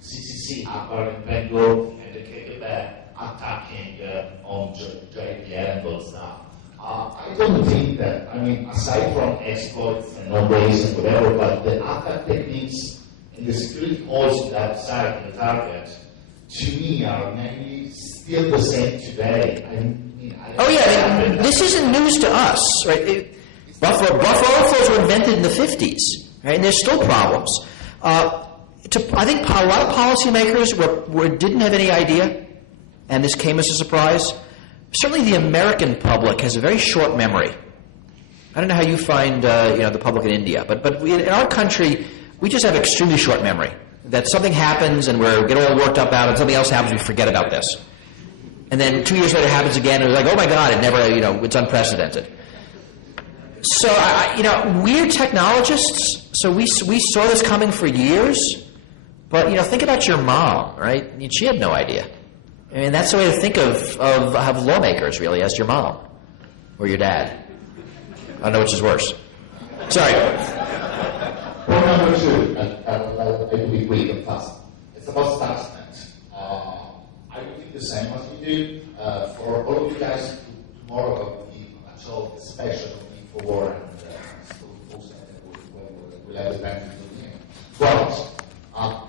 CCC hacker in Bangalore and the KGB attacking on JPL and all stuff. I don't think that, I mean, aside from exploits and no-base and whatever, but the attack techniques and the security holes that side the target, to me, are mainly still the same today. This isn't news to us, right? Buffer overflows were invented in the 50s, right? And there's still problems. I think a lot of policymakers didn't have any idea, and this came as a surprise. Certainly the American public has a very short memory. I don't know how you find the public in India, but in our country, we just have extremely short memory. That something happens and we get all worked up about it, and something else happens, we forget about this. And then 2 years later it happens again, and it's like, oh my God, it never, it's unprecedented. So, we're technologists, so we saw this coming for years, but, think about your mom, right? I mean, she had no idea. I mean, that's the way to think of lawmakers, really, as your mom or your dad. I don't know which is worse. Sorry. Point number 2, I'll be quick and fast. It's about Stuxnet. I would think the same as you do. For all of you guys, tomorrow will be special for we'll have the time to do it. But,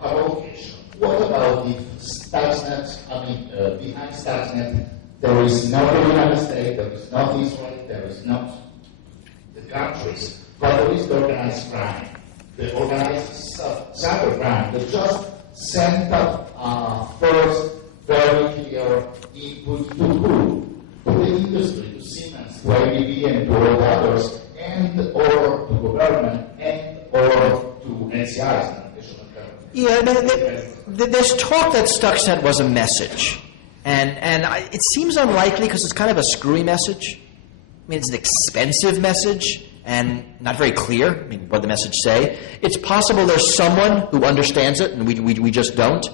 provocation. What about the Stuxnet, behind Stuxnet, there is not the United States, there is not Israel, there is not the countries, but there is the organized crime. The organized cyber crime that just sent up first very clear input to who? To the industry, to Siemens, to IBM, and to all others, and or to government, and or to NCIs. Yeah, there's talk that Stuxnet was a message, and it seems unlikely because it's kind of a screwy message. I mean, it's an expensive message and not very clear. I mean, what the message say? It's possible there's someone who understands it, and we just don't.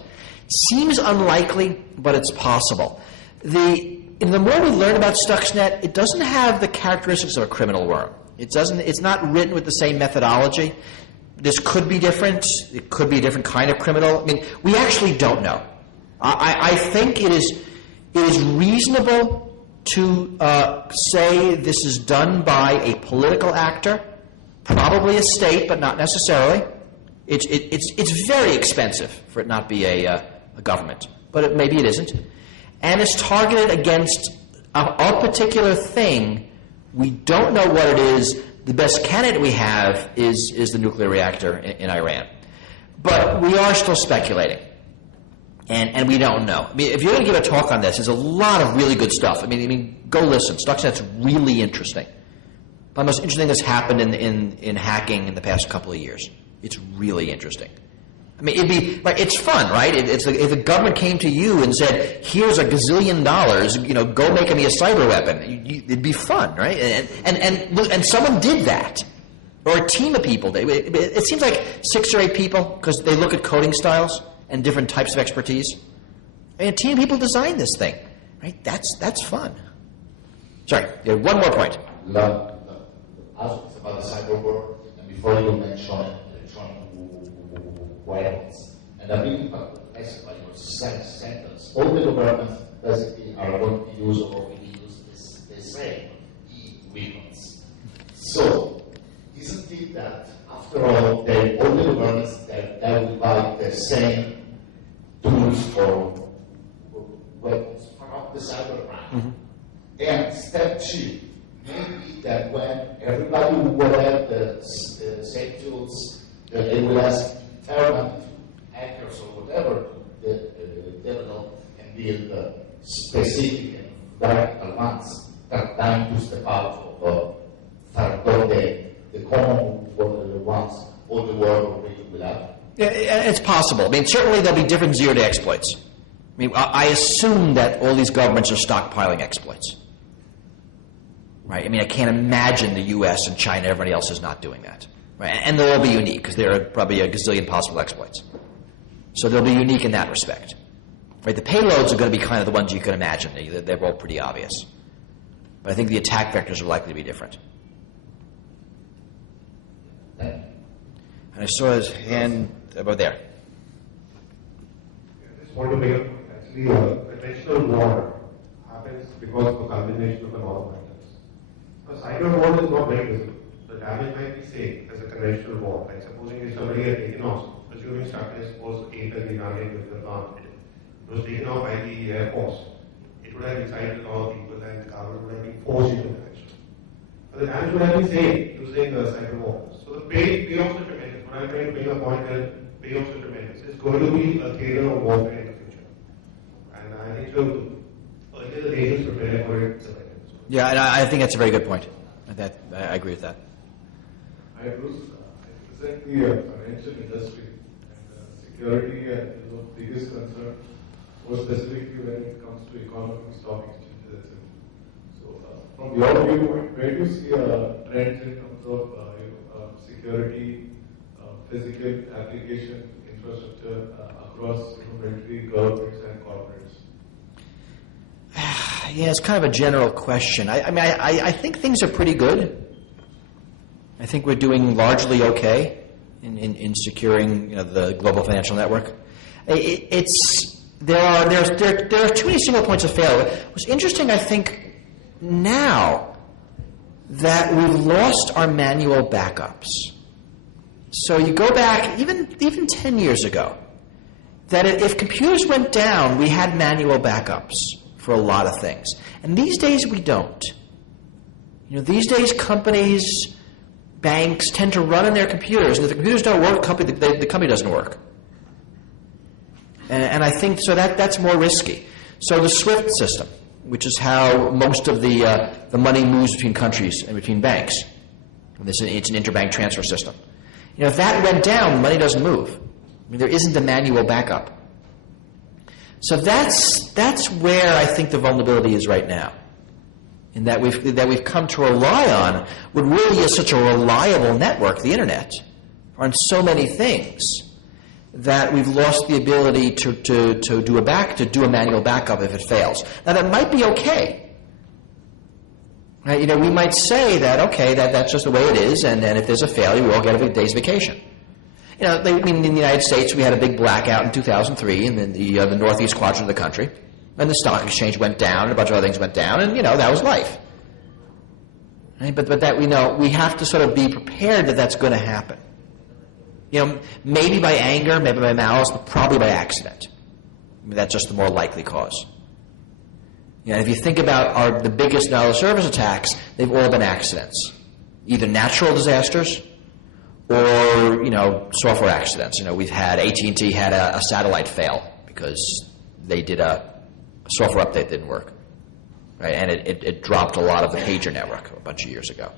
Seems unlikely, but it's possible. The more we learn about Stuxnet, it doesn't have the characteristics of a criminal worm. It's not written with the same methodology. This could be different. It could be a different kind of criminal. I mean, we actually don't know. I think it is reasonable to say this is done by a political actor, probably a state, but not necessarily. It's very expensive for it not be a government, but maybe it isn't. And it's targeted against a particular thing. We don't know what it is. The best candidate we have is the nuclear reactor in Iran. But we are still speculating. And we don't know. I mean, if you're going to give a talk on this, there's a lot of really good stuff. I mean, go listen. Stuxnet's really interesting. The most interesting that's happened in hacking in the past couple of years. It's really interesting. I mean, it'd be like, it's fun, right? It's like if the government came to you and said, "Here's $1 gazillion, go make me a cyber weapon." It'd be fun, right? And someone did that, or a team of people. It seems like 6 or 8 people because they look at coding styles and different types of expertise. And a team of people designed this thing, right? That's fun. Sorry, one more point. Aspects about the cyber world, and before you mention electronic weapons, and I really impressed by your sentence. All the governments basically are going to use or will use the same weapons. So, isn't it that after all, all the governments that will buy the same tools or weapons from the cybercrime? Mm-hmm. And step 2, maybe that when everybody will have the same tools, they will ask internal hackers or whatever to develop and build specific and vertical ones that time to step out of the common ones all the world already will have. Yeah, it's possible. I mean, certainly there'll be different zero-day exploits. I mean, I assume that all these governments are stockpiling exploits. Right? I mean, I can't imagine the U.S. and China, everybody else is not doing that. Right? And they'll all be unique because there are probably a gazillion possible exploits. So they'll be unique in that respect. Right? The payloads are going to be kind of the ones you can imagine. They're all pretty obvious. But I think the attack vectors are likely to be different. And I saw his hand about there. just want to make a point. Actually, conventional war happens because of a combination of a lot of factors. A cyber war is not very visible. The damage might be same as a conventional war. Like supposing if somebody had taken off, assuming Stuxnet was aimed at the Iranian nuclear plant, it was taken off by the Air Force. It would have incited a lot of people and the government would have been forced into the action. But the damage would have been same using cyber war. So the payoffs are tremendous. When I'm trying to make a point that payoffs are tremendous, it's going to be a theater of warfare in the future. And I think so. Earlier the nations prepare for it. Yeah, and I think that's a very good point. I agree with that. Hi, Bruce. I represent the financial industry, and security is the biggest concern, more specifically when it comes to economic stock exchanges, etc. So, from your viewpoint, where do you see trends in terms of security, physical application, infrastructure across military, governments, and corporates? Yeah, it's kind of a general question. I think things are pretty good. I think we're doing largely okay in securing the global financial network. There are too many single points of failure. What's interesting, I think, now that we've lost our manual backups. So you go back even 10 years ago, that if computers went down, we had manual backups for a lot of things. And these days we don't. These days companies, banks tend to run on their computers, and if the computers don't work, the company doesn't work. And I think so that's more risky. So the SWIFT system, which is how most of the money moves between countries and between banks, it's an interbank transfer system. If that went down, money doesn't move. There isn't a manual backup. So that's where I think the vulnerability is right now, in that we've come to rely on what really is such a reliable network, the internet, on so many things, that we've lost the ability to do a manual backup if it fails. Now that might be okay. Right? We might say that's just the way it is, and if there's a failure, we all get a day's vacation. In the United States, we had a big blackout in 2003 in the northeast quadrant of the country, and the stock exchange went down, and a bunch of other things went down, and that was life. Right? But that we have to sort of be prepared that that's going to happen. Maybe by anger, maybe by malice, but probably by accident. That's just the more likely cause. If you think about the biggest knowledge service attacks, they've all been accidents, either natural disasters or software accidents. We've had AT&T had a satellite fail because they did a software update that didn't work, right? And it dropped a lot of the pager network a bunch of years ago,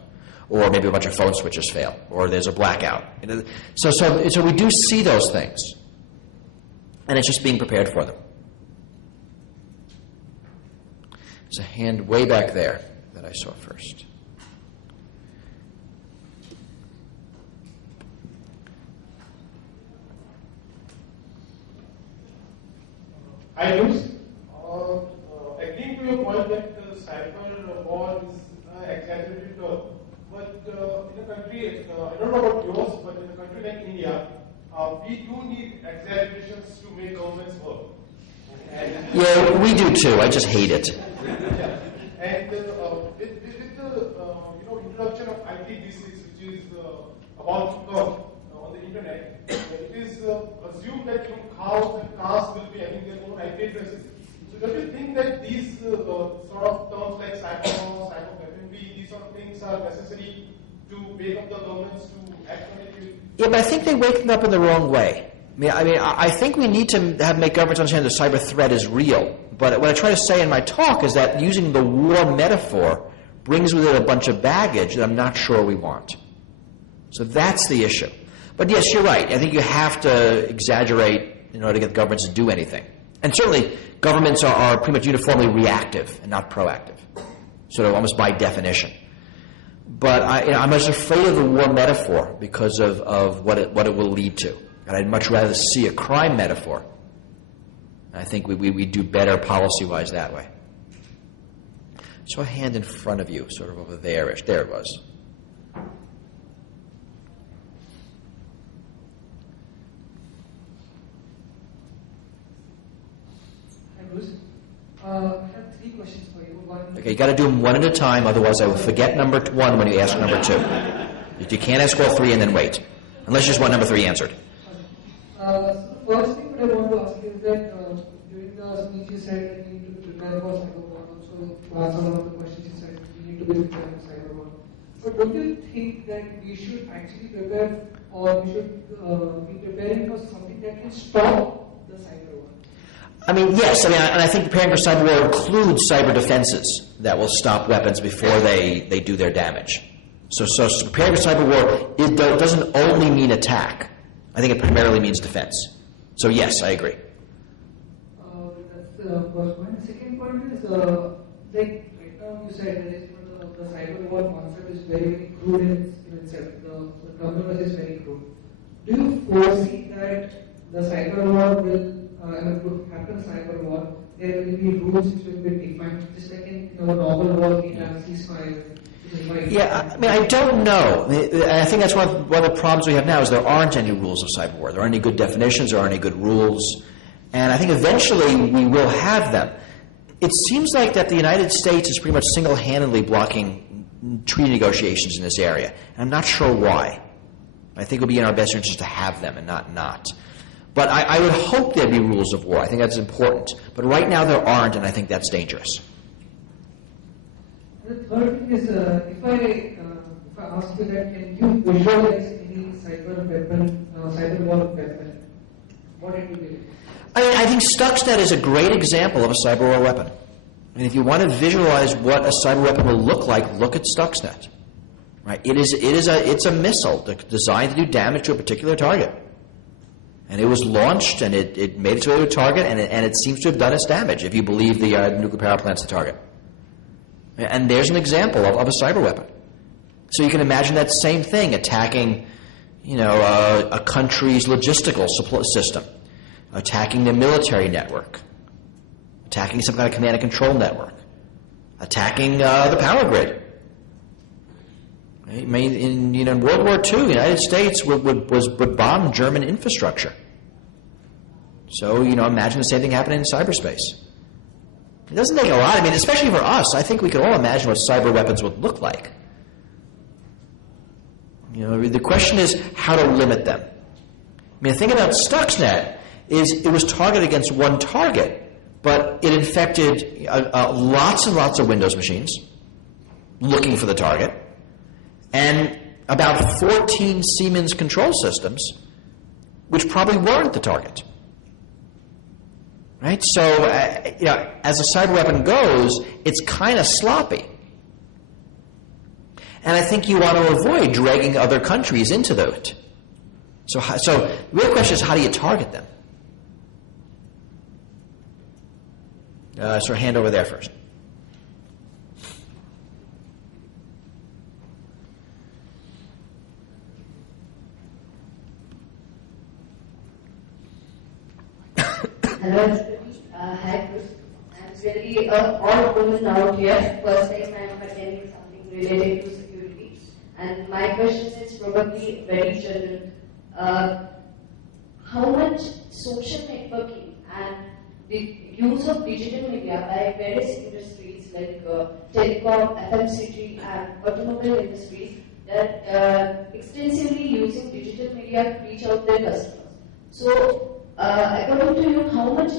or maybe a bunch of phone switches fail, or there's a blackout. So we do see those things, and it's just being prepared for them. There's a hand way back there that I saw first. Hi, Bruce. Agreeing to your point that cyber war is exaggerated term, but in a country, I don't know about yours, but in a country like India, we do need exaggerations to make governments work. Yeah, we do too. I just hate it. Yeah. And with the introduction of IPv6, which is about to come on the internet, it is assumed that cows and cars will be having their own IP addresses. So don't you think that these sort of terms like cyber, these sort of things are necessary to wake up the governments to act on it? Yeah, but I think they wake them up in the wrong way. I think we need to make governments understand the cyber threat is real. But what I try to say in my talk is that using the war metaphor brings with it a bunch of baggage that I'm not sure we want. So that's the issue. But yes, you're right. I think you have to exaggerate in order to get governments to do anything. And certainly, governments are pretty much uniformly reactive and not proactive, sort of almost by definition. But I'm just afraid of the war metaphor because of what it will lead to. And I'd much rather see a crime metaphor. I think we do better policy-wise that way. So a hand in front of you, sort of over there-ish. There it was. questions for you. One, Okay, you got to do them one at a time, otherwise I will forget number one when you ask number two. You can't ask all three and then wait, unless you just want number three answered. So the first thing that I want to ask you is that during the speech you said that you need to prepare for cyber war. Also, to answer one of the questions you said you need to be prepared for cyber war. But don't you think that we should actually prepare, or we should be preparing for something that can stop the cyber war? I mean, yes. I mean, and I think preparing for cyber war includes cyber defenses that will stop weapons before they do their damage. So preparing for cyber war, it doesn't only mean attack. I think it primarily means defense. So yes, I agree. That's the first point. The second point is, like right now you said that the cyber war concept is very, very crude in itself. The terminal is very crude. Do you foresee that the cyber war could happen cyber war, there will be rules which will be defined, just like in our normal war, we have ceasefire. Yeah, I mean, I don't know. I think that's one of the problems we have now is there aren't any rules of cyber war. There aren't any good definitions. There aren't any good rules. And I think eventually we will have them. It seems like that the United States is pretty much single-handedly blocking treaty negotiations in this area. And I'm not sure why. I think it would be in our best interest to have them and not. But I would hope there'd be rules of war. I think that's important. But right now there aren't, and I think that's dangerous. The third thing is, if I ask you that, can you visualize any cyber war weapon? What it will be? I think Stuxnet is a great example of a cyber war weapon. I mean, if you want to visualize what a cyber weapon will look like, look at Stuxnet. Right? It's a missile designed to do damage to a particular target. And it was launched, and it made its way to a target, and it seems to have done its damage, if you believe the nuclear power plant's the target. And there's an example of a cyber weapon. So you can imagine that same thing attacking, a country's logistical system, attacking the military network, attacking some kind of command and control network, attacking the power grid. I mean, in World War II, the United States would bomb German infrastructure. So, imagine the same thing happening in cyberspace. It doesn't take a lot. I mean, especially for us, I think we could all imagine what cyber weapons would look like. The question is how to limit them. I mean, the thing about Stuxnet is it was targeted against one target, but it infected lots and lots of Windows machines looking for the target, and about 14 Siemens control systems, which probably weren't the target. Right? So, as a cyber weapon goes, it's kind of sloppy. And I think you want to avoid dragging other countries into it. So the real question is, how do you target them? So hand over there first. Hello, hi, Bruce. I'm really all women out here. First time I'm attending something related to security. And my question is probably very general. How much social networking and the use of digital media by various industries like telecom, FMCG, and automobile industries that extensively using digital media to reach out their customers? So, according to you, how much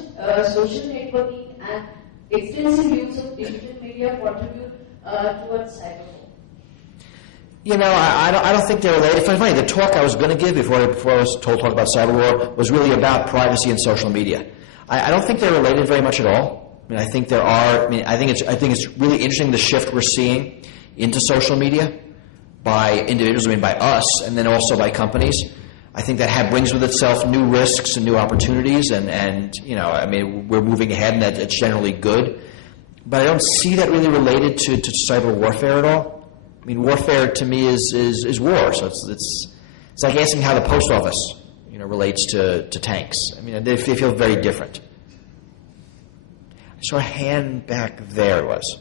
social networking and extensive use of digital media contribute towards cyber war? I don't think they're related. It's funny, the talk I was going to give before I was told to talk about cyber war was really about privacy and social media. I don't think they're related very much at all. I mean, I think there are. I think it's really interesting the shift we're seeing into social media by individuals. By us, and then also by companies. I think that brings with itself new risks and new opportunities, and we're moving ahead, and that it's generally good. But I don't see that really related to cyber warfare at all. I mean, warfare to me is war, so it's like asking how the post office relates to tanks. I mean, they feel very different. I saw a hand back there. It was.